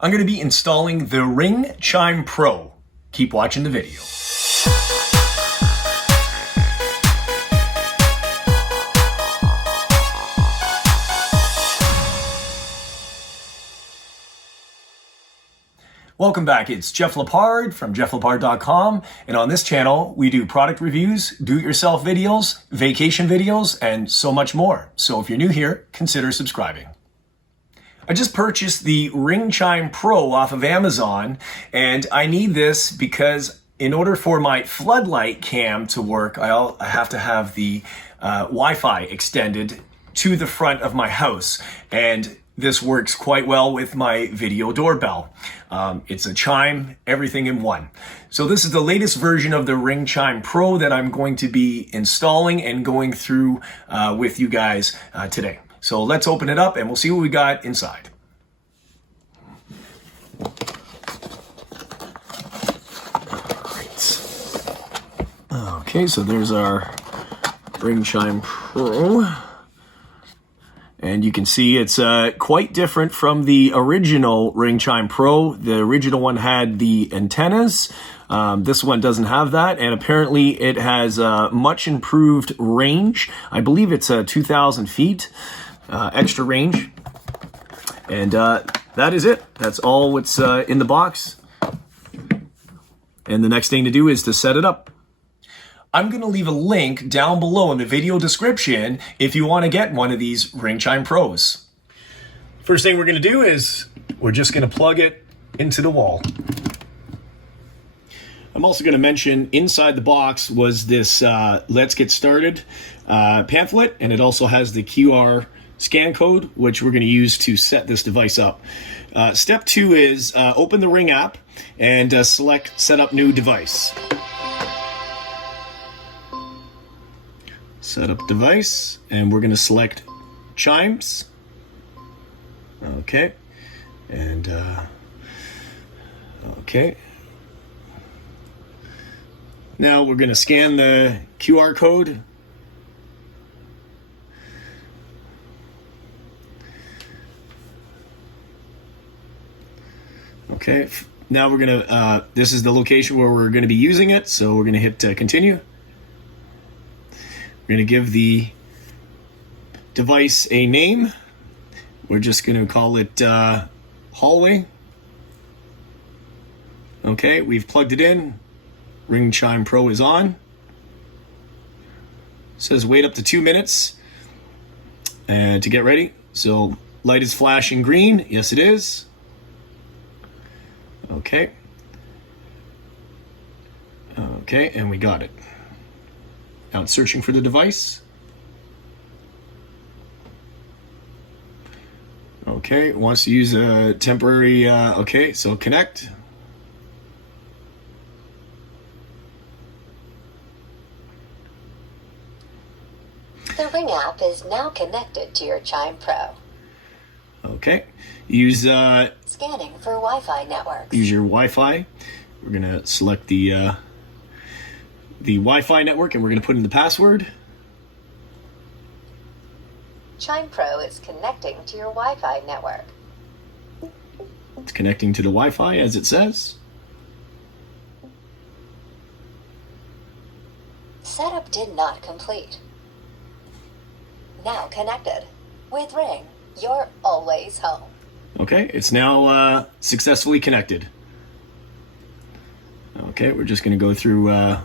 I'm going to be installing the Ring Chime Pro. Keep watching the video. Welcome back, it's Jeff Lepard from jefflepard.com, and on this channel we do product reviews, do-it-yourself videos, vacation videos, and so much more. So if you're new here, consider subscribing. I just purchased the Ring Chime Pro off of Amazon, and I need this because in order for my Floodlight cam to work, I have to have the Wi-Fi extended to the front of my house, and this works quite well with my video doorbell. It's a Chime, everything in one. So this is the latest version of the Ring Chime Pro that I'm going to be installing and going through with you guys today. So let's open it up and we'll see what we got inside. Okay, so there's our Ring Chime Pro. And you can see it's quite different from the original Ring Chime Pro. The original one had the antennas. This one doesn't have that, and apparently it has much improved range. I believe it's 2,000 feet extra range. And that is it. That's all what's in the box. And the next thing to do is to set it up. I'm going to leave a link down below in the video description if you want to get one of these Ring Chime Pros. First thing we're going to do is we're just going to plug it into the wall. I'm also going to mention inside the box was this Let's Get Started pamphlet, and it also has the QR scan code, which we're going to use to set this device up. Step 2 is open the Ring app and select Set Up New Device. Set up device, and we're going to select Chimes. Okay, and okay. Now we're going to scan the QR code. Okay, now we're going to, this is the location where we're going to be using it, so we're going to hit continue. We're going to give the device a name. We're just going to call it Hallway. Okay, we've plugged it in. Ring Chime Pro is on. It says wait up to 2 minutes to get ready. So light is flashing green. Yes, it is. Okay. Okay, and we got it. Now it's searching for the device. Okay, it wants to use a temporary, okay, so connect. The Ring app is now connected to your Chime Pro. Okay, use scanning for Wi-Fi networks. Use your Wi-Fi. We're gonna select the Wi-Fi network, and we're going to put in the password. Chime Pro is connecting to your Wi-Fi network. It's connecting to the Wi-Fi as it says. Setup did not complete. Now connected. With Ring, you're always home. Okay, it's now successfully connected. Okay, we're just going to go through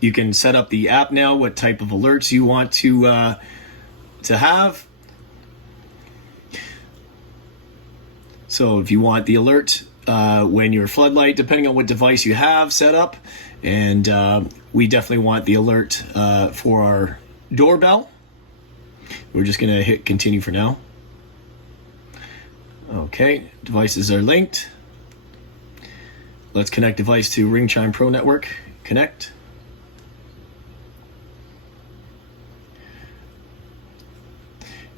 you can set up the app now, what type of alerts you want to have. So if you want the alert when your Floodlight, depending on what device you have set up, and we definitely want the alert for our doorbell. We're just going to hit continue for now. Okay, devices are linked. Let's connect device to Ring Chime Pro network. Connect.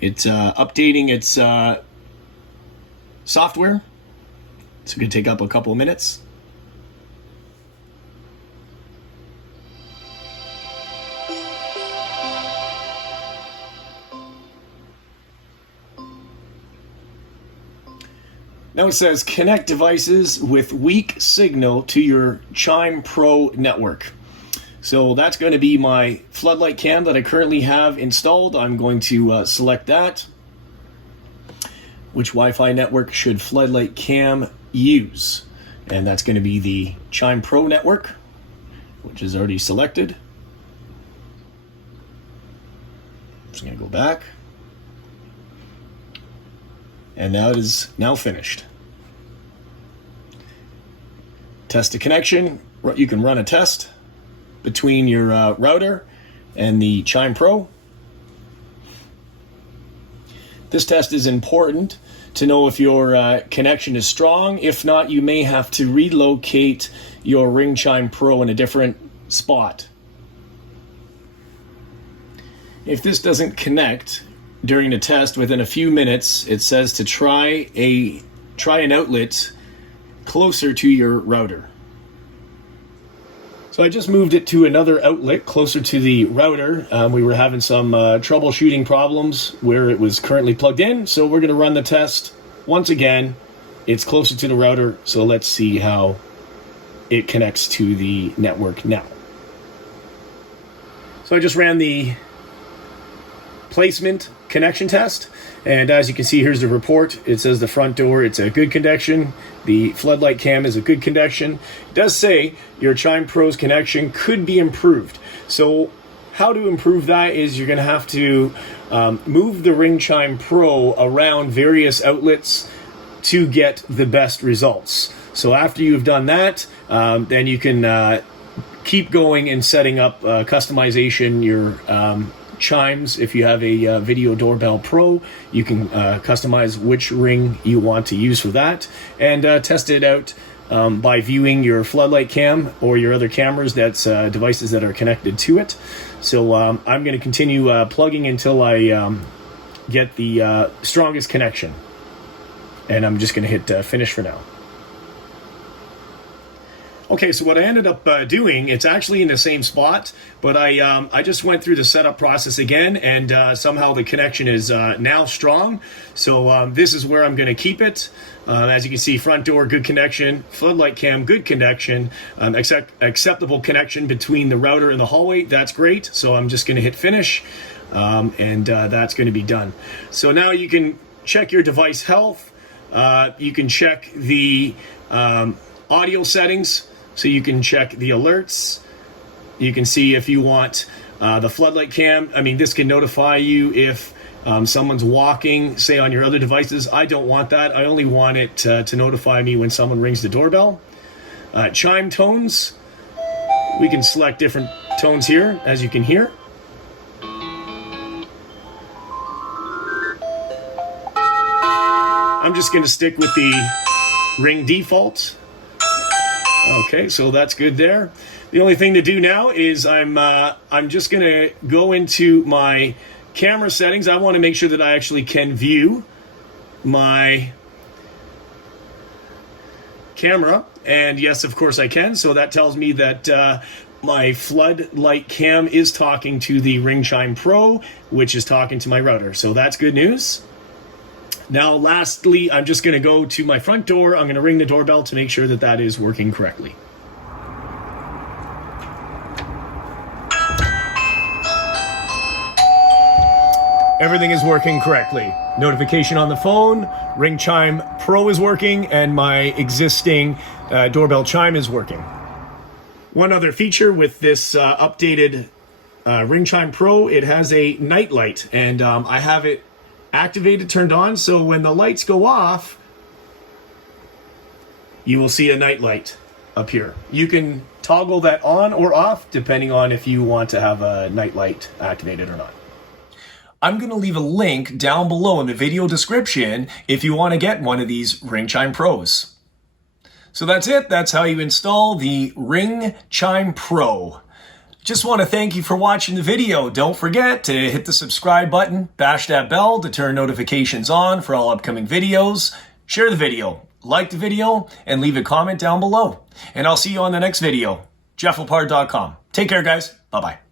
It's updating its software. It's going to take up a couple of minutes. Now it says connect devices with weak signal to your Chime Pro network. So that's going to be my Floodlight cam that I currently have installed. I'm going to select that. Which Wi-Fi network should Floodlight cam use? And that's going to be the Chime Pro network, which is already selected. I'm just going to go back. And now it is now finished. Test a connection. You can run a test between your router and the Chime Pro. This test is important to know if your connection is strong. If not, you may have to relocate your Ring Chime Pro in a different spot. If this doesn't connect during the test within a few minutes, it says to try an outlet closer to your router. So I just moved it to another outlet closer to the router. We were having some troubleshooting problems where it was currently plugged in, so we're going to run the test once again. It's closer to the router, so let's see how it connects to the network now. So I just ran the placement connection test, and as you can see, here's the report. It says the front door, it's a good connection. The Floodlight cam is a good connection. It does say your Chime Pro's connection could be improved. So how to improve that is you're going to have to move the Ring Chime Pro around various outlets to get the best results. So after you've done that, then you can keep going and setting up customization, your chimes. If you have a Video Doorbell Pro, you can customize which ring you want to use for that, and test it out by viewing your Floodlight cam or your other cameras, that's devices that are connected to it. So I'm going to continue plugging until I get the strongest connection, and I'm just going to hit finish for now. Okay, so what I ended up doing, it's actually in the same spot, but I just went through the setup process again, and somehow the connection is now strong. So this is where I'm going to keep it. As you can see, front door, good connection. Floodlight cam, good connection. Acceptable connection between the router and the hallway. That's great. So I'm just going to hit finish, and that's going to be done. So now you can check your device health. You can check the audio settings. So you can check the alerts. You can see if you want the Floodlight cam. I mean, this can notify you if someone's walking, say on your other devices. I don't want that. I only want it to notify me when someone rings the doorbell. Chime tones. We can select different tones here, as you can hear. I'm just going to stick with the Ring default. Okay, so that's good there. The only thing to do now is I'm just going to go into my camera settings. I want to make sure that I actually can view my camera, and yes, of course I can. So that tells me that my Floodlight cam is talking to the Ring Chime Pro, which is talking to my router. So that's good news. Now, lastly, I'm just going to go to my front door. I'm going to ring the doorbell to make sure that that is working correctly. Everything is working correctly. Notification on the phone, Ring Chime Pro is working, and my existing doorbell chime is working. One other feature with this updated Ring Chime Pro, it has a night light, and I have it activated, turned on, so when the lights go off, you will see a night light up here. You can toggle that on or off depending on if you want to have a night light activated or not. I'm going to leave a link down below in the video description if you want to get one of these Ring Chime Pros. So that's it. That's how you install the Ring Chime Pro. Just want to thank you for watching the video. Don't forget to hit the subscribe button, bash that bell to turn notifications on for all upcoming videos. Share the video, like the video, and leave a comment down below. And I'll see you on the next video. JeffLepard.com. Take care, guys. Bye-bye.